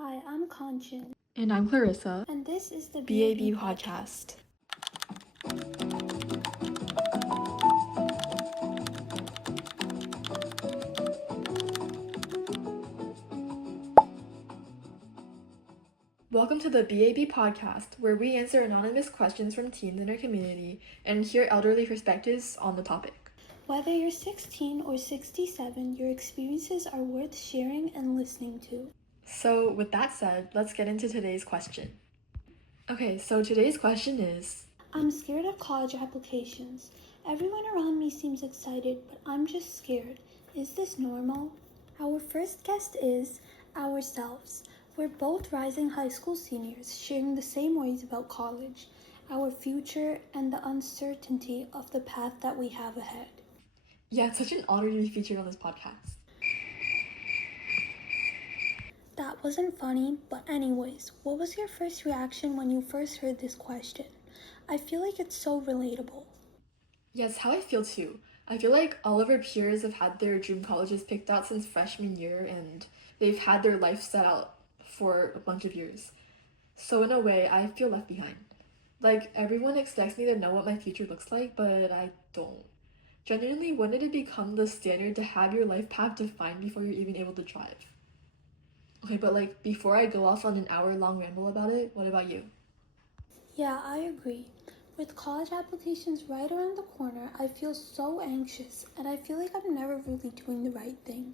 Hi, I'm Kanchan. And I'm Clarissa. And this is the BAB Podcast. Welcome to the BAB Podcast, where we answer anonymous questions from teens in our community and hear elderly perspectives on the topic. Whether you're 16 or 67, your experiences are worth sharing and listening to. So with that said, let's get into today's question. Okay, so today's question is, I'm scared of college applications. Everyone around me seems excited, but I'm just scared. Is this normal? Our first guest is ourselves. We're both rising high school seniors, sharing the same worries about college, our future, and the uncertainty of the path that we have ahead. Yeah, it's such an honor to be featured on this podcast. That wasn't funny, but anyways, what was your first reaction when you first heard this question? I feel like it's so relatable. Yes, how I feel too. I feel like all of our peers have had their dream colleges picked out since freshman year and they've had their life set out for a bunch of years. So in a way, I feel left behind. Like, everyone expects me to know what my future looks like, but I don't. Genuinely, when did it become the standard to have your life path defined before you're even able to drive? Okay, but like, before I go off on an hour-long ramble about it, what about you? Yeah, I agree. With college applications right around the corner, I feel so anxious and I feel like I'm never really doing the right thing.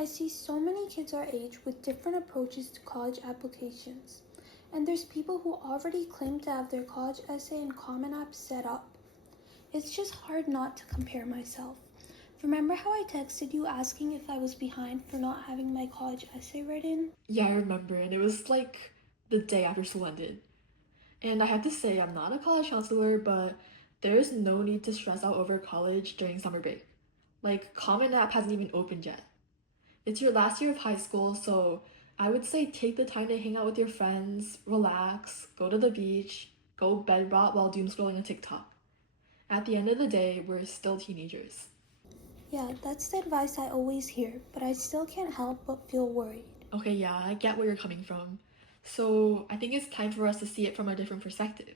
I see so many kids our age with different approaches to college applications. And there's people who already claim to have their college essay and Common App set up. It's just hard not to compare myself. Remember how I texted you asking if I was behind for not having my college essay written? Yeah, I remember, and it was like the day after school ended. And I have to say, I'm not a college counselor, but there is no need to stress out over college during summer break. Like, Common App hasn't even opened yet. It's your last year of high school, so I would say take the time to hang out with your friends, relax, go to the beach, go bed rot while doom scrolling on TikTok. At the end of the day, we're still teenagers. Yeah, that's the advice I always hear, but I still can't help but feel worried. Okay, yeah, I get where you're coming from. So I think it's time for us to see it from a different perspective.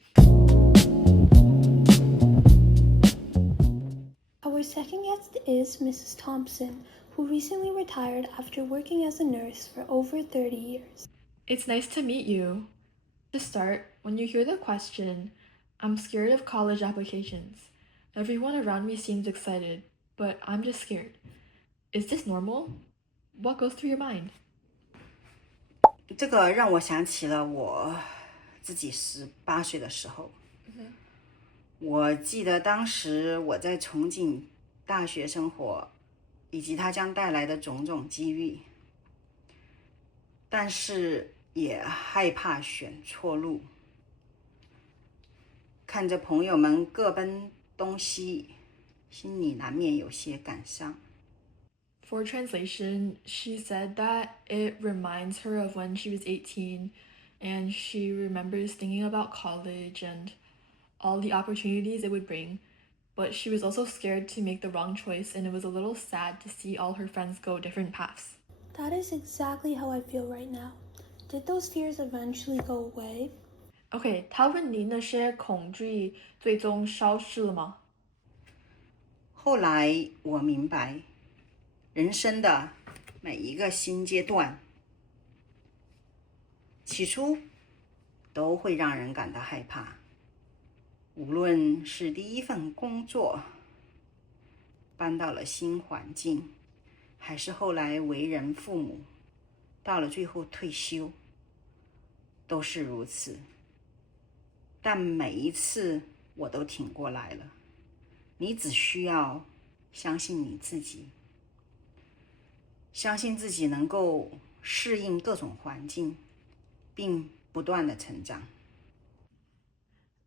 Our second guest is Mrs. Thompson, who recently retired after working as a nurse for over 30 years. It's nice to meet you. To start, when you hear the question, I'm scared of college applications. Everyone around me seems excited, but I'm just scared. Is this normal? What goes through your mind? 这个让我想起了我自己18岁的时候。我记得当时我在憧憬大学生活以及它将带来的种种机遇，但是也害怕选错路。看着朋友们各奔东西，心里难免有些感伤。For translation, she said that it reminds her of when she was 18 and she remembers thinking about college and all the opportunities it would bring, but she was also scared to make the wrong choice and it was a little sad to see all her friends go different paths. That is exactly how I feel right now. Did those fears eventually go away? Okay, 他问你那些恐惧最终消失了吗？后来我明白，人生的每一个新阶段，起初都会让人感到害怕。无论是第一份工作，搬到了新环境，还是后来为人父母，到了最后退休，都是如此。但每一次我都挺过来了。你只需要相信你自己，相信自己能够适应各种环境，并不断的成长。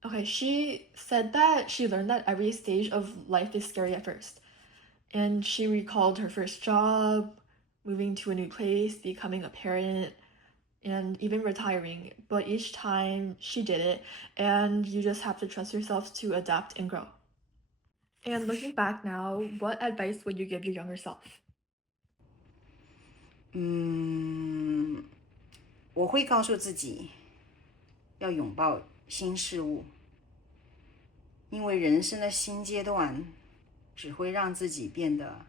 Okay, she said that she learned that every stage of life is scary at first. And she recalled her first job, moving to a new place, becoming a parent, and even retiring. But each time she did it, and you just have to trust yourself to adapt and grow. And looking back now, what advice would you give your younger self? 我会告诉自己要拥抱新事物，因为人生的新阶段只会让自己变得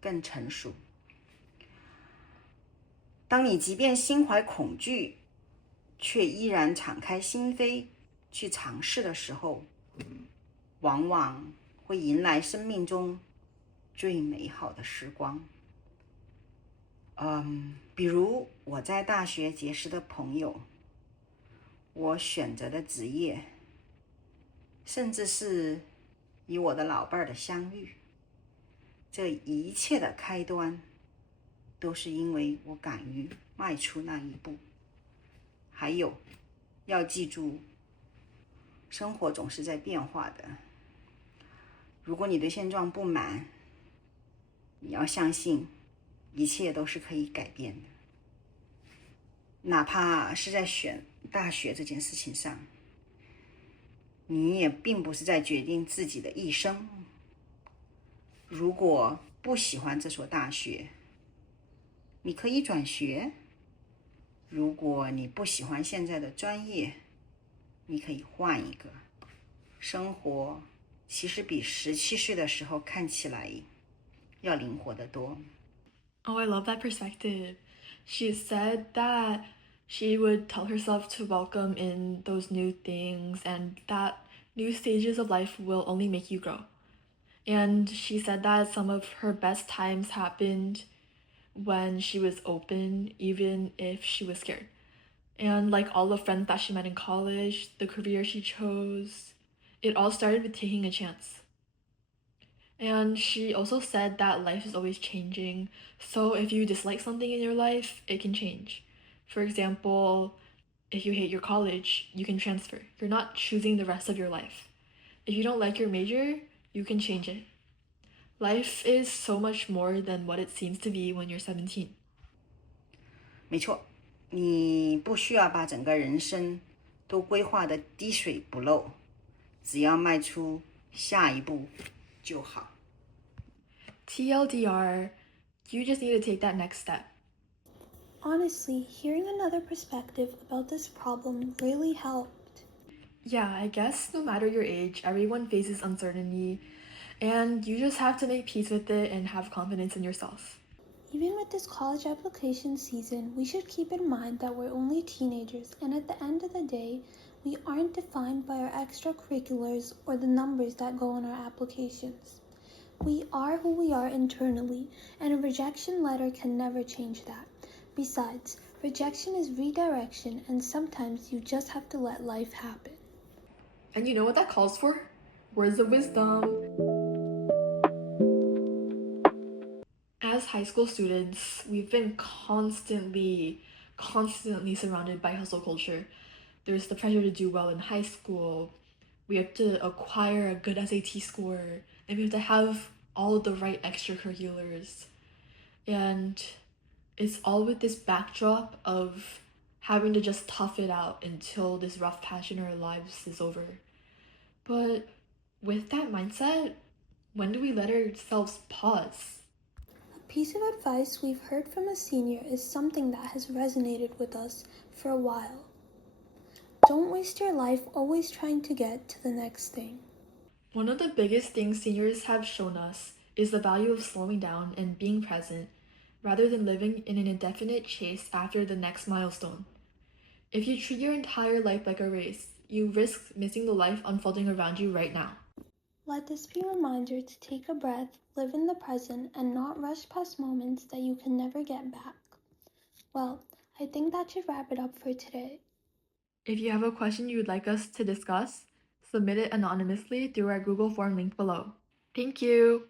更成熟。当你即便心怀恐惧，却依然敞开心扉去尝试的时候，往往会迎来生命中最美好的时光。比如我在大学结识的朋友，我选择的职业，甚至是与我的老伴儿的相遇，这一切的开端都是因为我敢于迈出那一步。还有，要记住，生活总是在变化的。如果你对现状不满，你要相信一切都是可以改变的。哪怕是在选大学这件事情上，你也并不是在决定自己的一生。如果不喜欢这所大学，你可以转学；如果你不喜欢现在的专业，你可以换一个。生活其实比17岁的时候看起来要灵活得多。Oh, I love that perspective. She said that she would tell herself to welcome in those new things and that new stages of life will only make you grow. And she said that some of her best times happened when she was open, even if she was scared. And like all the friends that she met in college, the career she chose, it all started with taking a chance. And she also said that life is always changing, so if you dislike something in your life, it can change. For example, if you hate your college, you can transfer. You're not choosing the rest of your life. If you don't like your major, you can change it. Life is so much more than what it seems to be when you're 17. 没错，你不需要把整个人生都规划得滴水不漏，只要迈出下一步就好。TLDR, you just need to take that next step. Honestly, hearing another perspective about this problem really helped. Yeah, I guess no matter your age, everyone faces uncertainty, and you just have to make peace with it and have confidence in yourself. Even with this college application season, we should keep in mind that we're only teenagers, and at the end of the day, we aren't defined by our extracurriculars or the numbers that go on our applications. We are who we are internally, and a rejection letter can never change that. Besides, rejection is redirection, and sometimes you just have to let life happen. And you know what that calls for? Words of wisdom. As high school students, we've been constantly surrounded by hustle culture. There's the pressure to do well in high school. We have to acquire a good SAT score, and we have to have all the right extracurriculars. And it's all with this backdrop of having to just tough it out until this rough patch in our lives is over. But with that mindset, when do we let ourselves pause? A piece of advice we've heard from a senior is something that has resonated with us for a while. Don't waste your life always trying to get to the next thing. One of the biggest things seniors have shown us is the value of slowing down and being present rather than living in an indefinite chase after the next milestone. If you treat your entire life like a race, you risk missing the life unfolding around you right now. Let this be a reminder to take a breath, live in the present, and not rush past moments that you can never get back. Well, I think that should wrap it up for today. If you have a question you would like us to discuss, submit it anonymously through our Google form link below. Thank you!